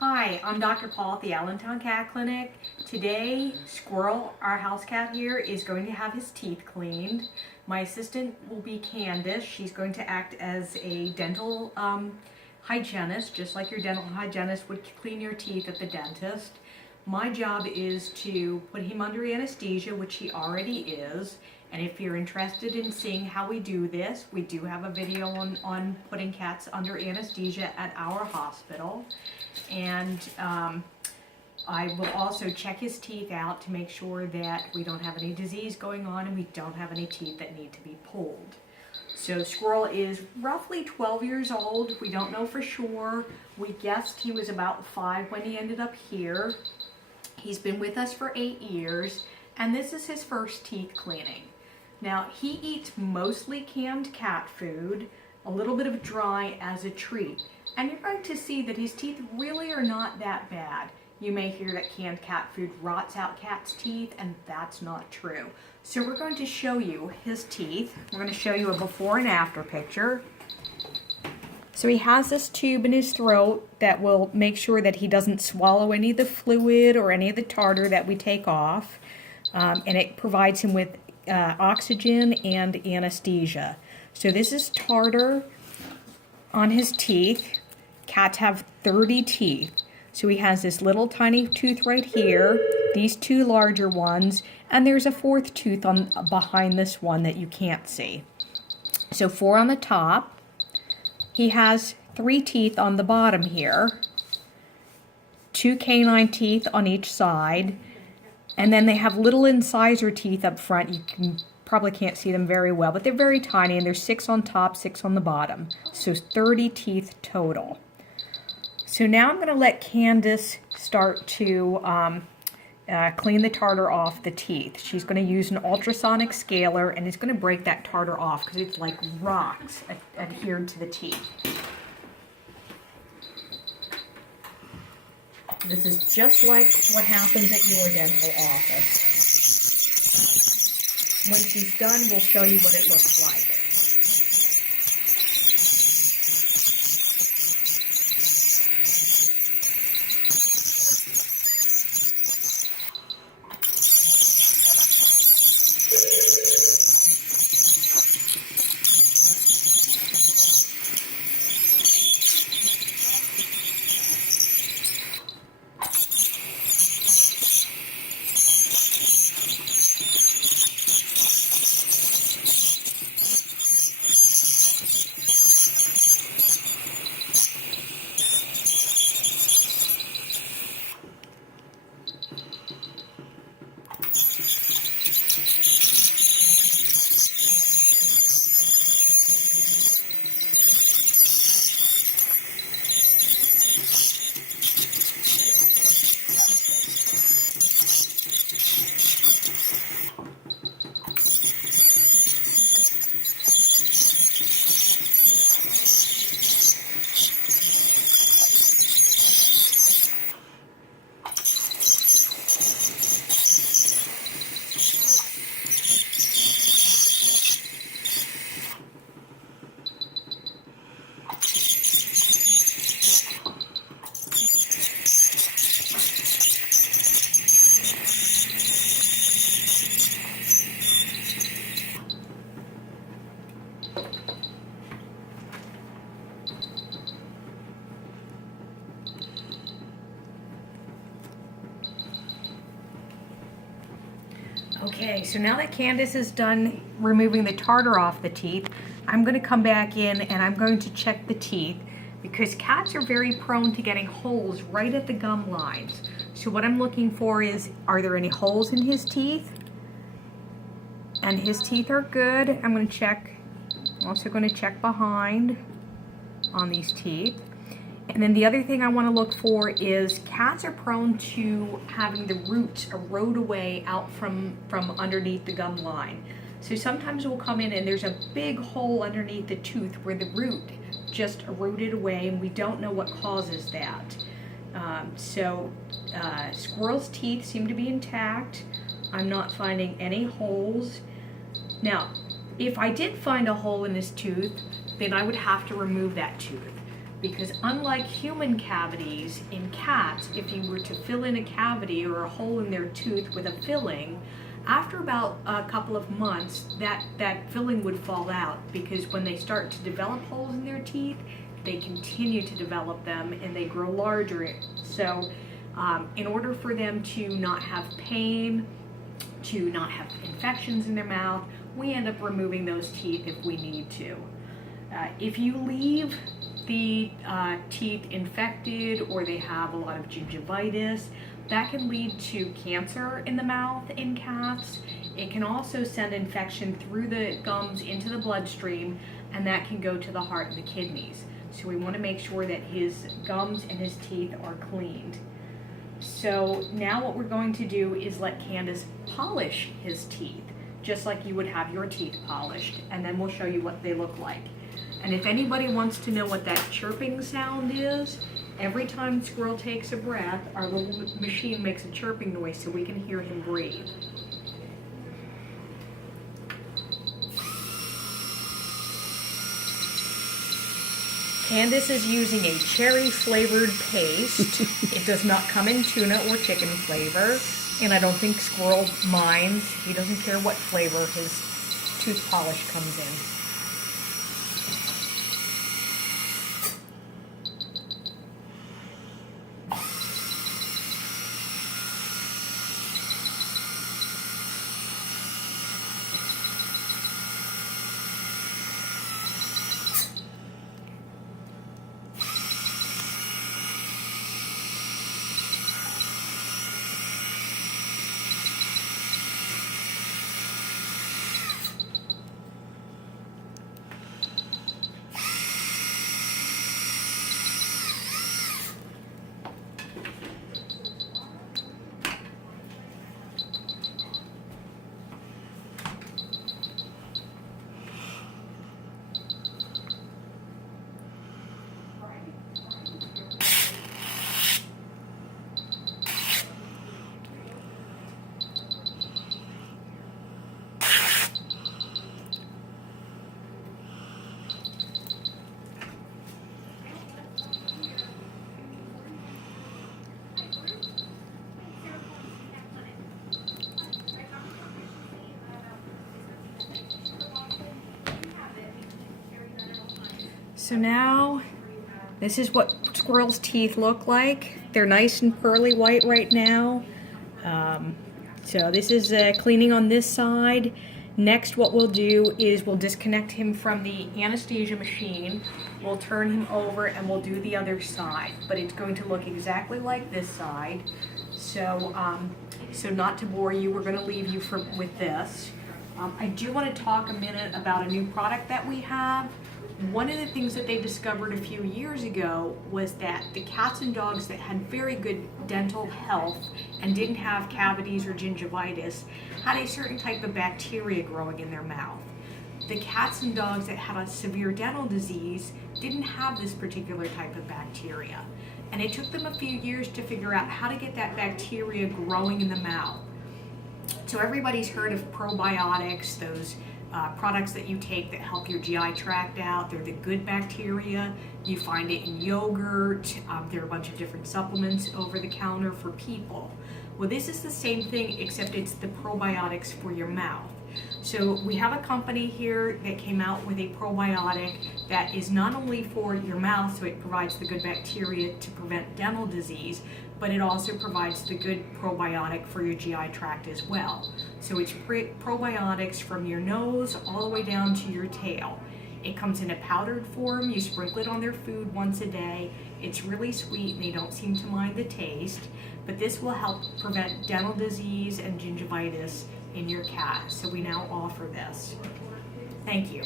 Hi, I'm Dr. Paul at the Allentown Cat Clinic. Today, Squirrel, our house cat here, is going to have his teeth cleaned. My assistant will be Candace. She's going to act as a dental hygienist, just like your dental hygienist would clean your teeth at the dentist. My job is to put him under anesthesia, which he already is. And if you're interested in seeing how we do this, we do have a video on putting cats under anesthesia at our hospital. And I will also check his teeth out to make sure that we don't have any disease going on and we don't have any teeth that need to be pulled. So Squirrel is roughly 12 years old. We don't know for sure. We guessed he was about 5 when he ended up here. He's been with us for 8 years, and this is his first teeth cleaning. Now, he eats mostly canned cat food, a little bit of dry as a treat. And you're going to see that his teeth really are not that bad. You may hear that canned cat food rots out cats' teeth, and that's not true. So we're going to show you his teeth. We're going to show you a before and after picture. So he has this tube in his throat that will make sure that he doesn't swallow any of the fluid or any of the tartar that we take off. And it provides him with oxygen and anesthesia. So this is tartar on his teeth. Cats have 30 teeth. So he has this little tiny tooth right here, these 2 larger ones, and there's a 4th tooth on behind this one that you can't see. So 4 on the top. He has 3 teeth on the bottom here, 2 canine teeth on each side, and then they have little incisor teeth up front. You probably can't see them very well, but they're very tiny, and there's 6 on top, 6 on the bottom. So 30 teeth total. So now I'm going to let Candace start to clean the tartar off the teeth. She's going to use an ultrasonic scaler, and it's going to break that tartar off because it's like rocks adhered to the teeth. This is just like what happens at your dental office. When she's done, we'll show you what it looks like. Okay, so now that Candace is done removing the tartar off the teeth, I'm going to come back in and I'm going to check the teeth because cats are very prone to getting holes right at the gum lines. So what I'm looking for is, are there any holes in his teeth? And his teeth are good. I'm going to check, I'm also going to check behind on these teeth. And then the other thing I want to look for is cats are prone to having the roots erode away out from underneath the gum line. So sometimes we'll come in and there's a big hole underneath the tooth where the root just eroded away and we don't know what causes that. Squirrel's teeth seem to be intact. I'm not finding any holes. Now, if I did find a hole in his tooth, then I would have to remove that tooth. because unlike human cavities, in cats, if you were to fill in a cavity or a hole in their tooth with a filling, after about a couple of months, that filling would fall out, because when they start to develop holes in their teeth, they continue to develop them and they grow larger. So in order for them to not have pain, to not have infections in their mouth, we end up removing those teeth if we need to. If you leave the teeth infected or they have a lot of gingivitis, that can lead to cancer in the mouth in cats. It can also send infection through the gums into the bloodstream, and that can go to the heart and the kidneys. So we want to make sure that his gums and his teeth are cleaned. So now what we're going to do is let Candace polish his teeth, just like you would have your teeth polished, and then we'll show you what they look like. And if anybody wants to know what that chirping sound is, every time Squirrel takes a breath, our little machine makes a chirping noise so we can hear him breathe. Candace is using a cherry-flavored paste. It does not come in tuna or chicken flavor, and I don't think Squirrel minds. He doesn't care what flavor his tooth polish comes in. So now, this is what Squirrel's teeth look like. They're nice and pearly white right now. So this is cleaning on this side. Next, what we'll do is we'll disconnect him from the anesthesia machine. We'll turn him over and we'll do the other side. But it's going to look exactly like this side. So, so not to bore you, we're going to leave you with this. I do want to talk a minute about a new product that we have. One of the things that they discovered a few years ago was that the cats and dogs that had very good dental health and didn't have cavities or gingivitis had a certain type of bacteria growing in their mouth. The cats and dogs that had a severe dental disease didn't have this particular type of bacteria. And it took them a few years to figure out how to get that bacteria growing in the mouth. So everybody's heard of probiotics, those products that you take that help your GI tract out. They're the good bacteria. You find it in yogurt. There are a bunch of different supplements over the counter for people. Well, this is the same thing, except it's the probiotics for your mouth. So we have a company here that came out with a probiotic that is not only for your mouth, so it provides the good bacteria to prevent dental disease, but it also provides the good probiotic for your GI tract as well. So it's probiotics from your nose all the way down to your tail. It comes in a powdered form. You sprinkle it on their food once a day. It's really sweet and they don't seem to mind the taste, but this will help prevent dental disease and gingivitis in your cat. So we now offer this. Thank you.